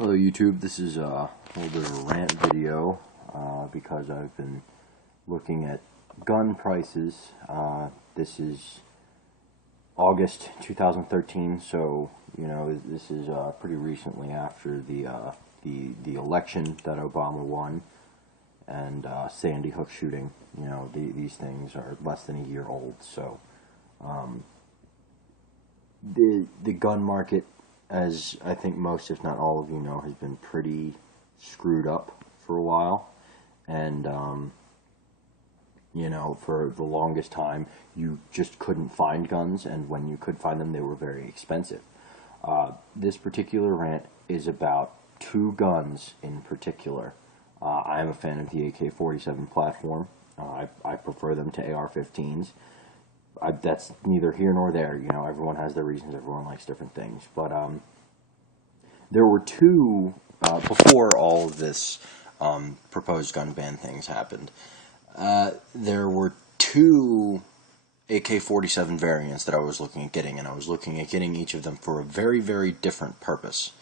Hello YouTube, this is a little bit of a rant video because I've been looking at gun prices. This is August 2013, so you know this is pretty recently after the election that Obama won and Sandy Hook shooting. You know, these things are less than a year old, so the gun market, as I think most, if not all of you know, has been pretty screwed up for a while. And, you know, for the longest time, you just couldn't find guns, and when you could find them, they were very expensive. This particular rant is about two guns in particular. I am a fan of the AK-47 platform. I prefer them to AR-15s. That's neither here nor there. You know, everyone has their reasons. Everyone likes different things. But there were two, before all of this proposed gun ban things happened, there were two AK-47 variants that I was looking at getting, and I was looking at getting each of them for a very, very different purpose.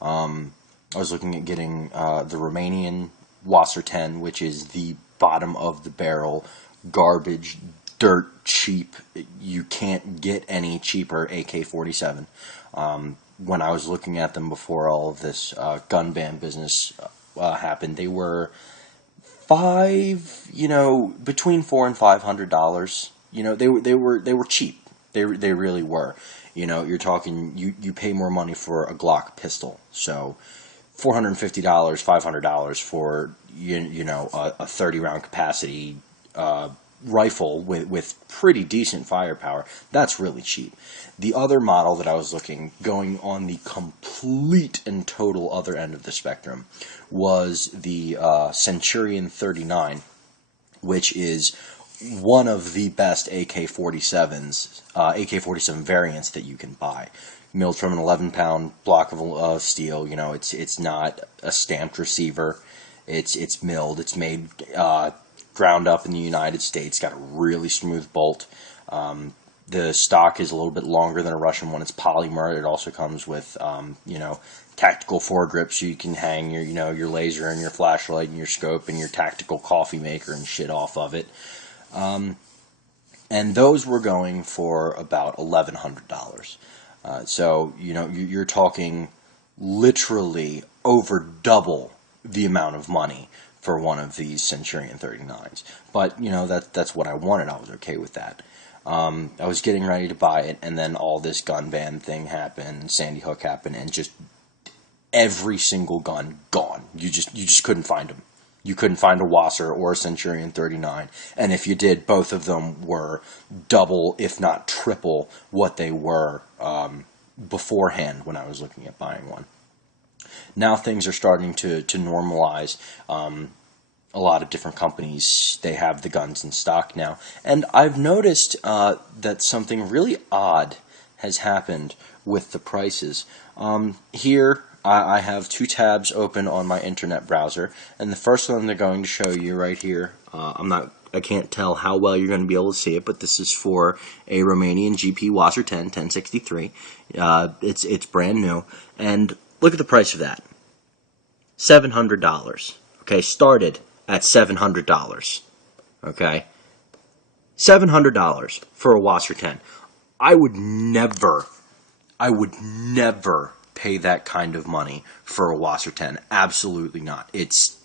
I was looking at getting the Romanian WASR 10, which is the bottom of the barrel, garbage, dirt cheap. You can't get any cheaper AK-47. When I was looking at them before all of this gun ban business happened, they were between $400 and $500. You know, they were cheap. They really were. You know, you're talking you pay more money for a Glock pistol, so $450, $500 for you know a 30-round capacity rifle with pretty decent firepower. That's really cheap. The other model that I was going on the complete and total other end of the spectrum was the Centurion 39, which is one of the best AK-47 variants that you can buy. Milled from an 11-pound block of steel. You know, it's not a stamped receiver. It's milled. It's made ground up in the United States. Got a really smooth bolt. The stock is a little bit longer than a Russian one. It's polymer. It also comes with you know, tactical foregrips, so you can hang your your laser and your flashlight and your scope and your tactical coffee maker and shit off of it. And those were going for about $1,100. So you know you're talking literally over double the amount of money for one of these Centurion 39s. But, you know, that's what I wanted. I was okay with that. I was getting ready to buy it, and then all this gun ban thing happened, Sandy Hook happened, and just every single gun gone. You just couldn't find them. You couldn't find a WASR or a Centurion 39, and if you did, both of them were double, if not triple, what they were beforehand when I was looking at buying one. Now things are starting to normalize. A lot of different companies, they have the guns in stock now. And I've noticed that something really odd has happened with the prices. Here, I have two tabs open on my internet browser. And the first one they're going to show you right here, I can't tell how well you're going to be able to see it, but this is for a Romanian GP WASR 10 1063. It's brand new. And look at the price of that. $700. Okay, started at $700. Okay? $700 for a WASR 10. I would never pay that kind of money for a WASR 10. Absolutely not. It's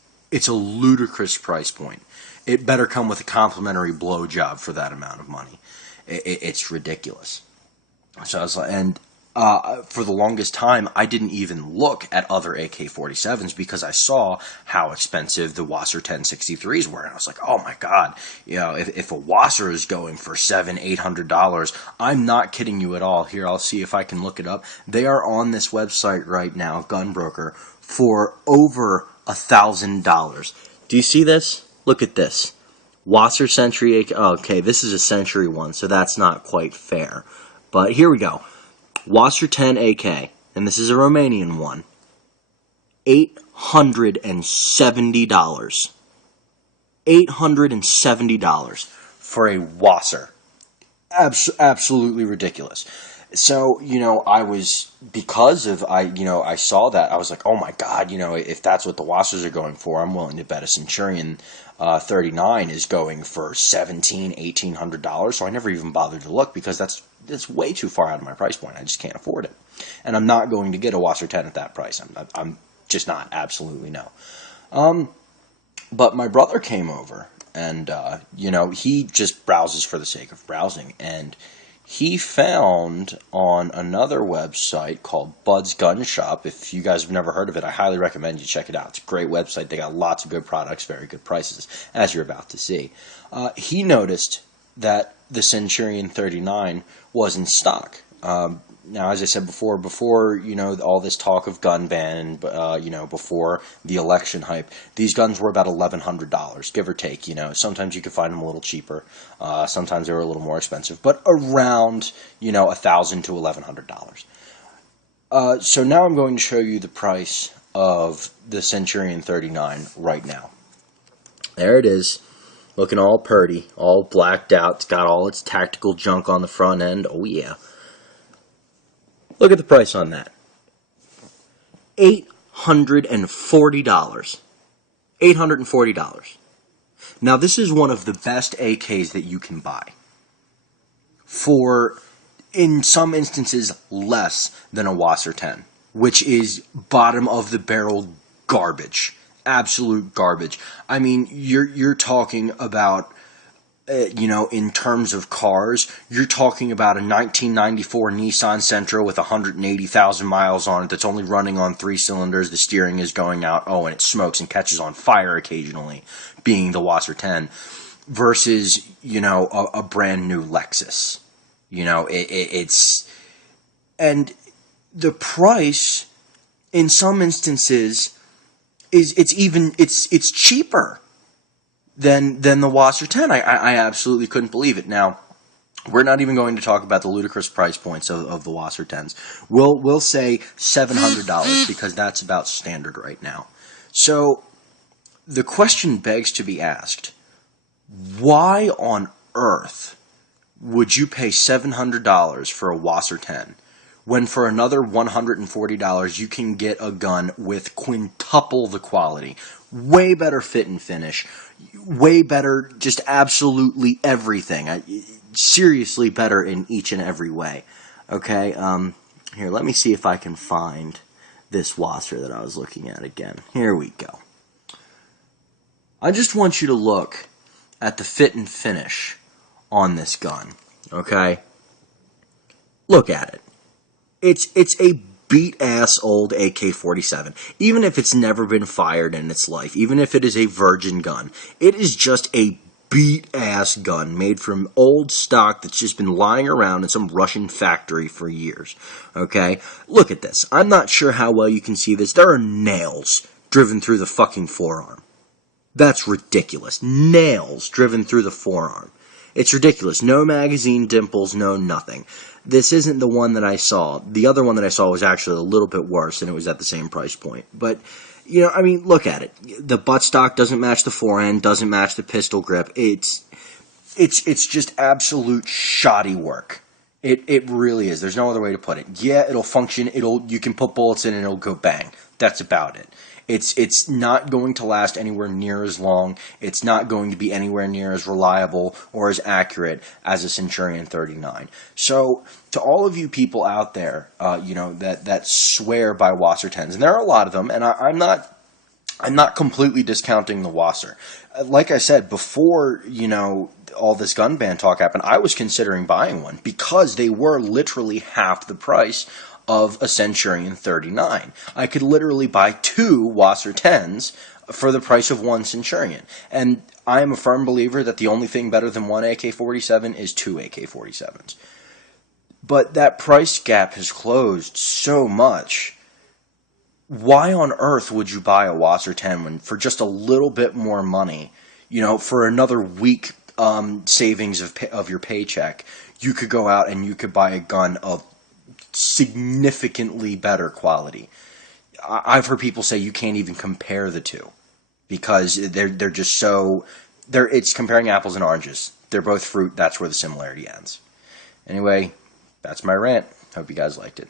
a ludicrous price point. It better come with a complimentary blowjob for that amount of money. It's ridiculous. So I was like, and for the longest time, I didn't even look at other AK-47s because I saw how expensive the WASR 1063s were, and I was like, oh my god, you know, if a WASR is going for $700-800, I'm not kidding you at all. Here, I'll see if I can look it up. They are on this website right now, Gunbroker, for over $1,000. Do you see this? Look at this. WASR Century AK. Oh, okay, this is a Century one, so that's not quite fair. But here we go. WASR 10 AK, and this is a Romanian one, $870. $870 for a WASR. Absolutely ridiculous. So, I was, because of, I saw that, I was like, oh my God, if that's what the WASRs are going for, I'm willing to bet a Centurion 39 is going for $1,700-$1,800. So I never even bothered to look because that's way too far out of my price point. I just can't afford it. And I'm not going to get a WASR 10 at that price. I'm just not, absolutely no. But my brother came over and, he just browses for the sake of browsing. And he found on another website called Bud's Gun Shop. If you guys have never heard of it, I highly recommend you check it out. It's a great website. They got lots of good products, very good prices, as you're about to see. He noticed that the Centurion 39 was in stock. Now, as I said before, all this talk of gun ban, before the election hype, these guns were about $1,100, give or take. Sometimes you could find them a little cheaper, sometimes they were a little more expensive, but around, $1,000 to $1,100. So now I'm going to show you the price of the Centurion 39 right now. There it is, looking all purty, all blacked out. It's got all its tactical junk on the front end. Oh yeah. Look at the price on that. $840. $840. Now, this is one of the best AKs that you can buy. For, in some instances, less than a WASR 10. Which is bottom of the barrel garbage. Absolute garbage. I mean, you're talking about... in terms of cars, you're talking about a 1994 Nissan Sentra with 180,000 miles on it that's only running on 3 cylinders. The steering is going out. Oh, and it smokes and catches on fire occasionally, being the WASR 10, versus, a brand new Lexus. It's... And the price, in some instances, it's cheaper than the WASR 10. I absolutely couldn't believe it. Now, we're not even going to talk about the ludicrous price points of the WASR 10s. We'll say $700 because that's about standard right now. So, the question begs to be asked, why on earth would you pay $700 for a WASR 10 when for another $140 you can get a gun with quintuple the quality, way better fit and finish, way better, just absolutely everything. Seriously better in each and every way. Okay, here, let me see if I can find this WASR that I was looking at again. Here we go. I just want you to look at the fit and finish on this gun, okay? Look at it. It's a beat-ass old AK-47. Even if it's never been fired in its life, even if it is a virgin gun, it is just a beat-ass gun made from old stock that's just been lying around in some Russian factory for years. Okay? Look at this. I'm not sure how well you can see this. There are nails driven through the fucking forearm. That's ridiculous. Nails driven through the forearm. It's ridiculous. No magazine dimples, no nothing. This isn't the one that I saw. The other one that I saw was actually a little bit worse, and it was at the same price point. But, I mean, look at it. The buttstock doesn't match the forend, doesn't match the pistol grip. It's just absolute shoddy work. It really is. There's no other way to put it. Yeah, it'll function. You can put bullets in and it'll go bang. That's about it. It's not going to last anywhere near as long. It's not going to be anywhere near as reliable or as accurate as a Centurion 39. So, to all of you people out there, that swear by WASR 10s, and there are a lot of them, and I'm not completely discounting the WASR. Like I said, before, all this gun ban talk happened, I was considering buying one because they were literally half the price of a Centurion 39. I could literally buy 2 WASR 10s for the price of 1 Centurion. And I am a firm believer that the only thing better than 1 AK-47 is 2 AK-47s. But that price gap has closed so much. Why on earth would you buy a WASR 10 when for just a little bit more money, for another week savings of your paycheck, you could go out and you could buy a gun of significantly better quality? I've heard people say you can't even compare the two because they're just so it's comparing apples and oranges. They're both fruit. That's where the similarity ends. Anyway, that's my rant. Hope you guys liked it.